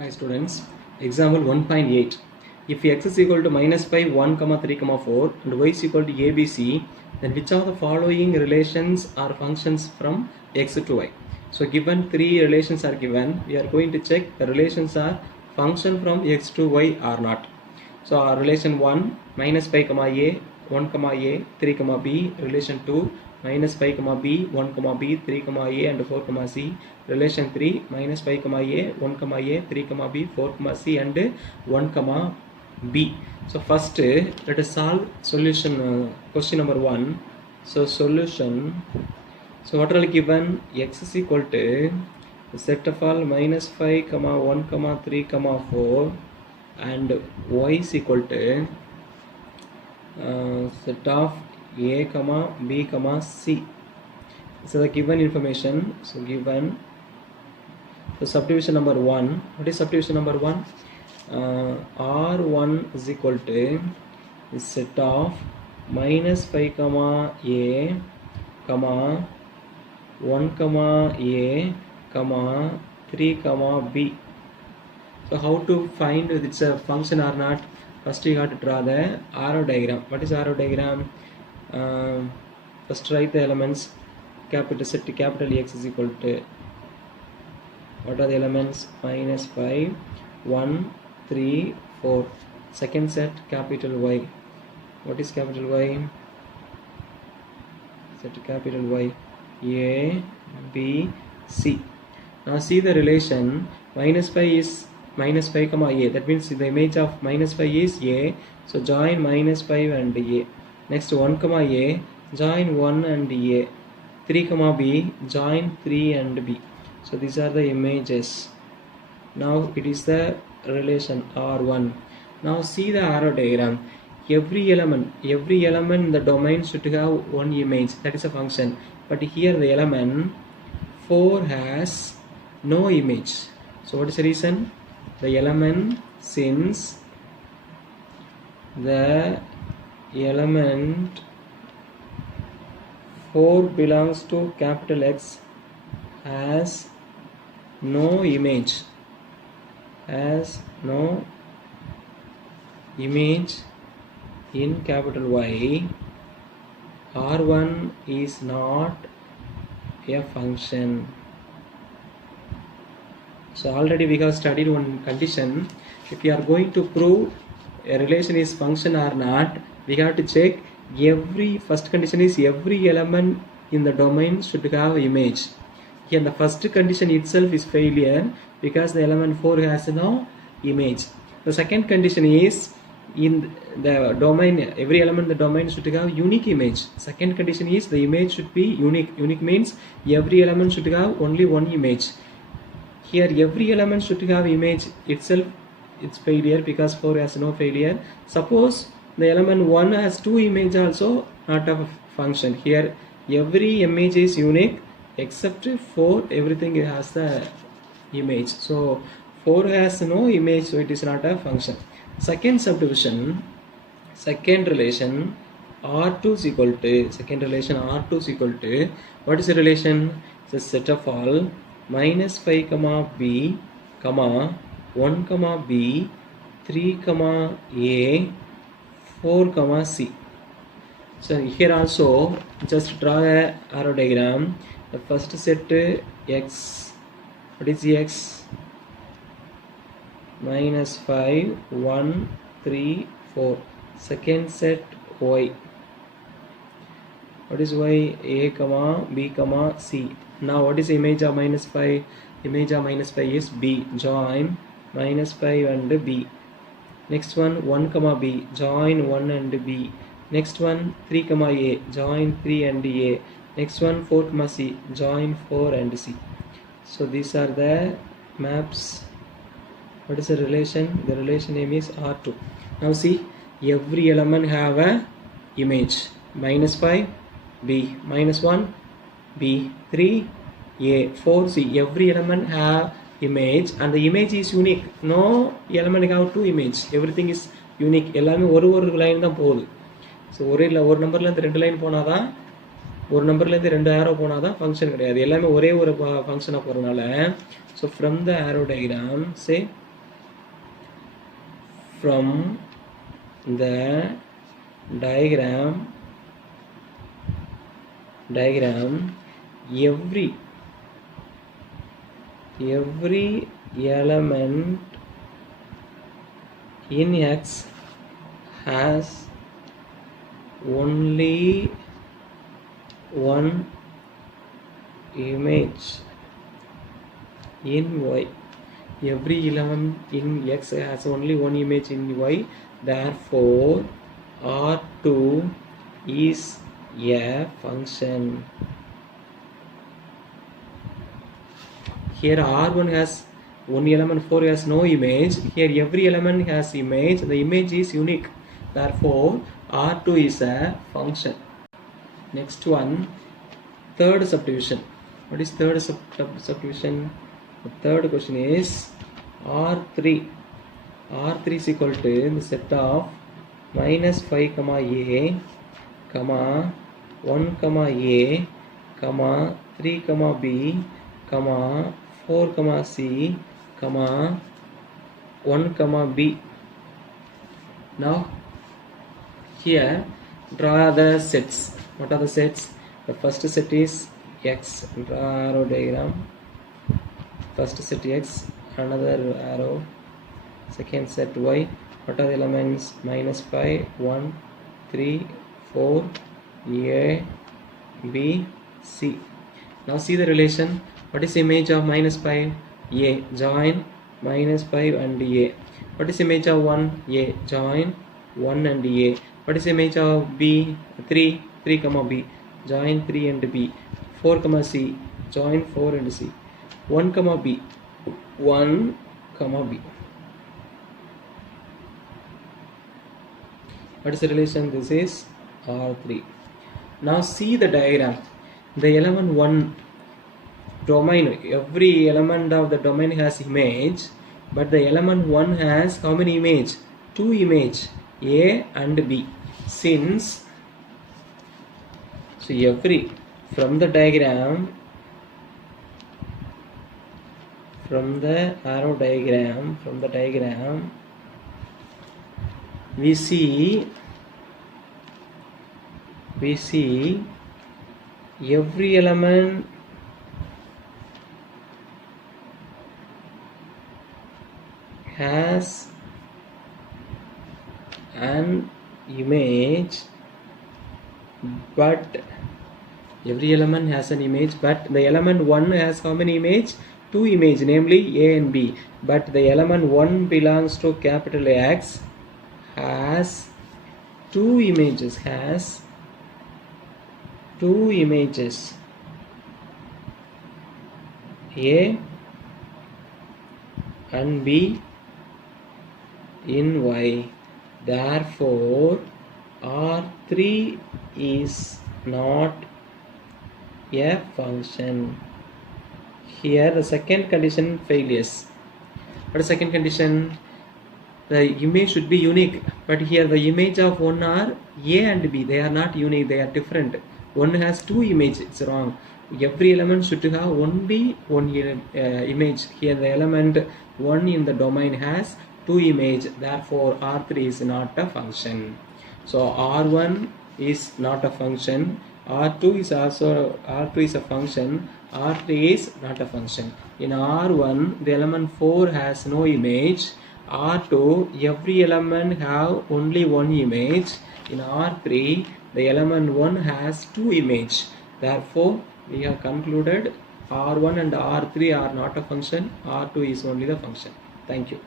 Hi students, example 1.8. If x is equal to minus pi 1, 3, 4 and y is equal to abc, then which of the following relations are functions from x to y? So given three relations are given, we are going to check the relations are function from x to y or not. So our relation 1, minus pi a, 1 a, 3 b, relation 2, minus pi b, 1 b, 3 a and 4 c, relation 3, minus pi a, 1 a, 3 b, 4 c and 1 b. So first let us solve solution question number 1. So solution, so what are given? X is equal to set of all minus 5, 1, 3, 4 and y is equal to set of a, b, c. So the given information, so given, so subdivision number 1, what is subdivision number 1? R1 is equal to the set of minus 5, a, 1, a, 3, b. So how to find if it's a function or not? First you have to draw the arrow diagram. What is arrow diagram? First write the elements. Set capital X is equal to, what are the elements? Minus 5, 1, 3, 4. Second set capital Y. What is capital Y? Set capital Y. A, B, C. Now see the relation. Minus 5 is minus 5, a. That means the image of minus 5 is a. So join minus 5 and a. Next 1, a. Join 1 and a. 3, b. Join 3 and b. So these are the images. Now it is the relation R1. Now see the arrow diagram. Every element in the domain should have one image. That is a function. But here the element 4 has no image. So what is the reason? The element, since the element 4 belongs to capital X, has no image, in capital Y, R1 is not a function. So already we have studied one condition. If we are going to prove a relation is function or not, we have to check first condition is every element in the domain should have image. Here the first condition itself is failure because the element 4 has no image. The second condition is in the domain, every element in the domain should have unique image. Second condition is the image should be unique. Unique means every element should have only one image. Here every element should have image itself, it's failure because 4 has no failure. Suppose the element 1 has 2 image also, not a function. Here every image is unique except 4, everything has the image. So 4 has no image, so it is not a function. Second subdivision, second relation R2 is equal to, what is the relation? It's a set of all minus 5, b, 1, b, 3, a, 4, c. So here also just draw a arrow diagram. The first set X, what is X? Minus 5, 1, 3, 4. Second set Y. What is Y? A, B, C. Now what is image of minus 5? Image of minus 5 is B. Join minus 5 and B. Next one 1, B. Join 1 and B. Next one 3, A. Join 3 and A. Next one 4, C. Join 4 and C. So these are the maps. What is the relation? The relation name is R2. Now see, every element have a image. Minus 5, B. Minus 1, B. 3, A. 4, C. Every element have image and the image is unique. No element have two image. Everything is unique. எல்லாமே ஒரு line தான் போகுது. So ஒரு நம்பர்லேருந்து 2 line போனால் தான், ஒரு நம்பர்லேருந்து 2 ஆரோ போனால் தான் ஃபங்க்ஷன் கிடையாது. எல்லாமே ஒரே ஒரு ஃபங்க்ஷனாக போகிறதுனால, so from the arrow diagram say from the diagram every element in X has only one image in Y. Every element in X has only one image in Y. Therefore, R2 is a function. Here R1 has one element, 4 has no image. Here every element has image. The image is unique. Therefore, R2 is a function. Next one, third subdivision. What is third subdivision? The third question is R3. R3 is equal to the set of minus 5 comma A, comma 1 comma A, comma 3 comma B, comma 4 comma C, comma 1 comma B. Now here draw the sets. What are the sets? The first set is X. Draw arrow diagram. First set X, another arrow. Second set Y. What are the elements? Minus 5, 1, 3, 4, A, B, C. Now see the relation. What is the image of minus 5? A. Join minus 5 and A. What is the image of 1? A. Join 1 and A. What is the image of B? 3, 3 comma B. Join 3 and B. 4 comma C. Join 4 and C. 1 comma B. 1 comma B. What is the relation? This is R3. Now see the diagram. The element 1 domain, every element of the domain has image, but the element 1 has how many image? 2 image, A and B. Since so every from the diagram, from the arrow diagram, we see every element has an image, but every element has an image, but the element 1 has how many image? 2 image, namely A and B. But the element 1 belongs to capital X, has 2 images, A and B in Y. Therefore, R3 is not a function. Here the second condition fails. What is second condition? The image should be unique, but here the image of one are A and B. They are not unique, they are different. One has 2 images, it's wrong. Every element should have only one image. Here the element 1 in the domain has 2 image. Therefore, R3 is not a function. So R1 is not a function. R2 is a function. R3 is not a function. In R1, the element 4 has no image. R2, every element have only one image. In R3, the element 1 has 2 image. Therefore, we have concluded R1 and R3 are not a function. R2 is only the function. Thank you.